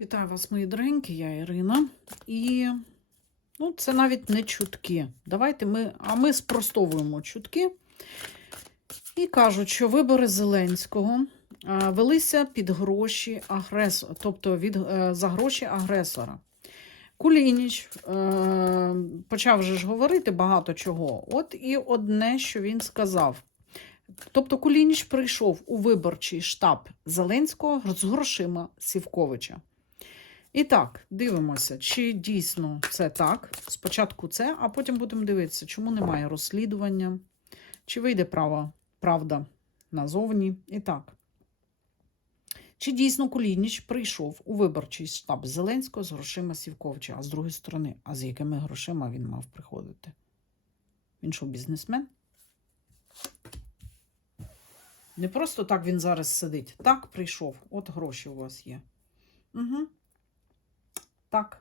Вітаю вас, мої дорогенькі, я Ірина. І ну, це навіть не чутки. Давайте ми, а ми спростовуємо чутки і кажуть, що вибори Зеленського велися під гроші агресора, тобто від, е, за гроші агресора. Кулініч е, почав же ж говорити багато чого. От і одне, що він сказав. Тобто Кулініч прийшов у виборчий штаб Зеленського з грошима Сівковича. І так, дивимося, чи дійсно це так. Спочатку це, а потім будемо дивитися, чому немає розслідування, чи вийде права, правда назовні. І так. Чи дійсно Кулініч прийшов у виборчий штаб Зеленського з грошима Сівковича, а з другої сторони, а з якими грошима він мав приходити? Він що, бізнесмен? Не просто так він зараз сидить. Так прийшов. От гроші у вас є. Угу. Так.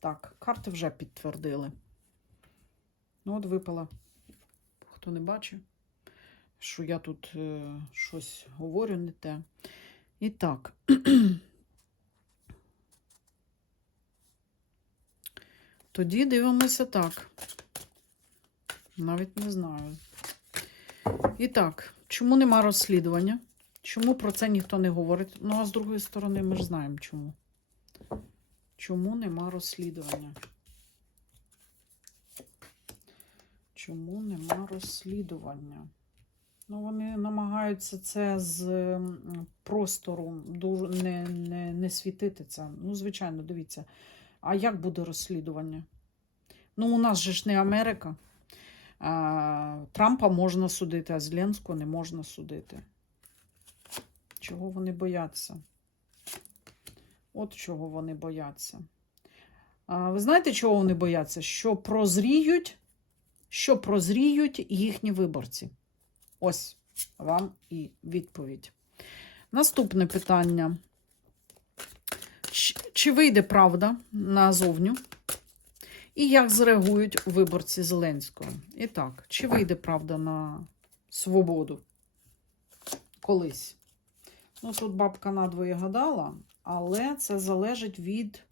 Так, карти вже підтвердили. Ну, от випала. Хто не бачив, що я тут е, щось говорю не те. І так. Тоді дивимося так. Навіть не знаю. І так, чому нема розслідування? Чому про це ніхто не говорить? Ну, а з другої сторони, ми ж знаємо чому. Чому нема розслідування? Чому нема розслідування? Ну, вони намагаються це з простору не, не, не світити це. Ну, звичайно, дивіться. А як буде розслідування? Ну, у нас же ж не Америка. А, Трампа можна судити, а Зеленського не можна судити. Чого вони бояться? От чого вони бояться. А, ви знаєте, чого вони бояться? Що прозріють, що прозріють їхні виборці. Ось вам і відповідь. Наступне питання. Чи, вийде правда назовню? І як зреагують виборці Зеленського? І так, чи вийде правда на свободу? Колись. Ну, тут бабка надвоє гадала, але це залежить від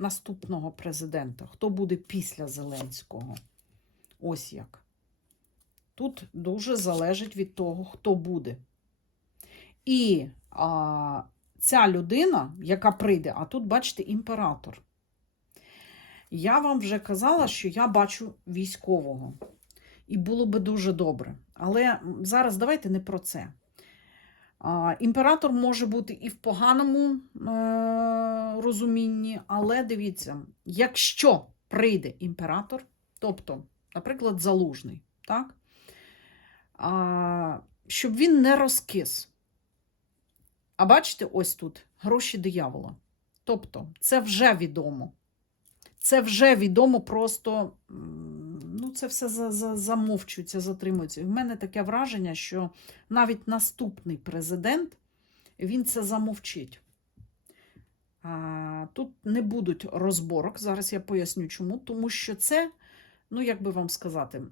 наступного президента. Хто буде після Зеленського? Ось як. Тут дуже залежить від того, хто буде. І а, ця людина, яка прийде, а тут, бачите, імператор. Я вам вже казала, що я бачу військового. І було би дуже добре. Але зараз давайте не про це. Імператор може бути і в поганому е- розумінні, але дивіться, якщо прийде імператор, тобто, наприклад, залужний, так? Щоб він не розкис. А бачите, ось тут гроші диявола. Тобто, це вже відомо. Це вже відомо, просто ну, це все за, за, замовчується, затримується. І в мене таке враження, що навіть наступний президент він це замовчить. А, тут не будуть розборок. Зараз я поясню, чому. Тому що це, ну як би вам сказати,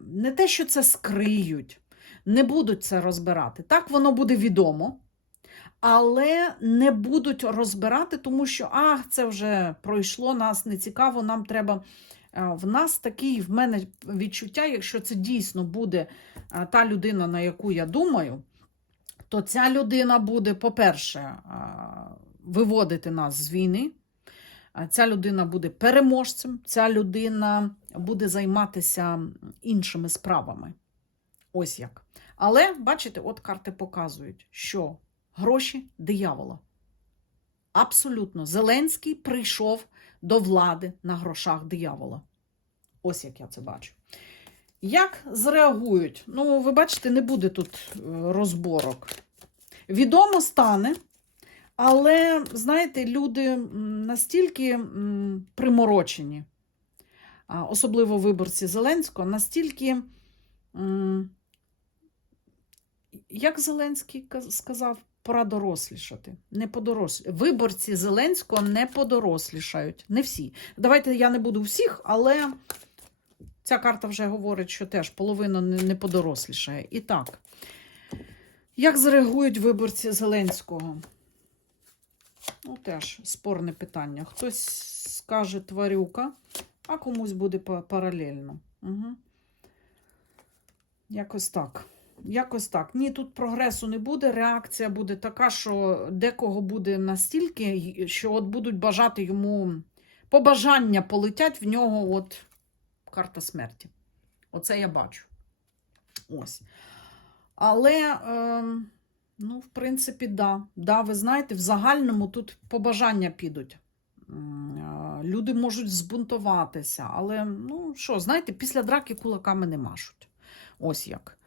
не те, що це скриють, не будуть це розбирати. Так воно буде відомо. Але не будуть розбирати, тому що а, це вже пройшло, нас не цікаво, нам треба. В нас такий в мене відчуття, якщо це дійсно буде та людина, на яку я думаю, то ця людина буде, по-перше, виводити нас з війни. Ця людина буде переможцем, ця людина буде займатися іншими справами. Ось як. Але, бачите, от карти показують, що гроші диявола. Абсолютно. Зеленський прийшов до влади на грошах диявола. Ось як я це бачу. Як зреагують? Ну, ви бачите, не буде тут е, розборок. Відомо стане, але, знаєте, люди настільки приморочені, особливо виборці Зеленського, настільки. Як Зеленський сказав, пора дорослішати. Не подорослі. Виборці Зеленського не подорослішають. Не всі. Давайте я не буду всіх, але ця карта вже говорить, що теж половина не подорослішає. І так, як зреагують виборці Зеленського? Ну, теж спорне питання. Хтось скаже тварюка, а комусь буде паралельно. Угу. Якось так. Якось так. Ні, тут прогресу не буде. Реакція буде така, що декого буде настільки, що от будуть бажати йому побажання полетять в нього от карта смерті. Оце я бачу. Ось. Але, ем, ну, в принципі, да. Да, ви знаєте, в загальному тут побажання підуть. Люди можуть збунтуватися, але, ну що, знаєте, після драки кулаками не машуть. Ось як.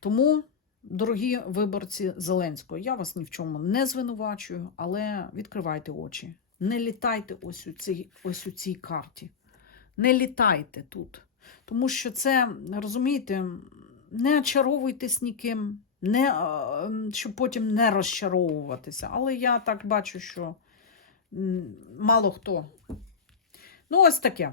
Тому, дорогі виборці Зеленського, я вас ні в чому не звинувачую, але відкривайте очі. Не літайте ось у цій, ось у цій карті. Не літайте тут. Тому що це, розумієте, не очаровуйтесь ніким, не, щоб потім не розчаровуватися. Але я так бачу, що мало хто. Ну, ось таке.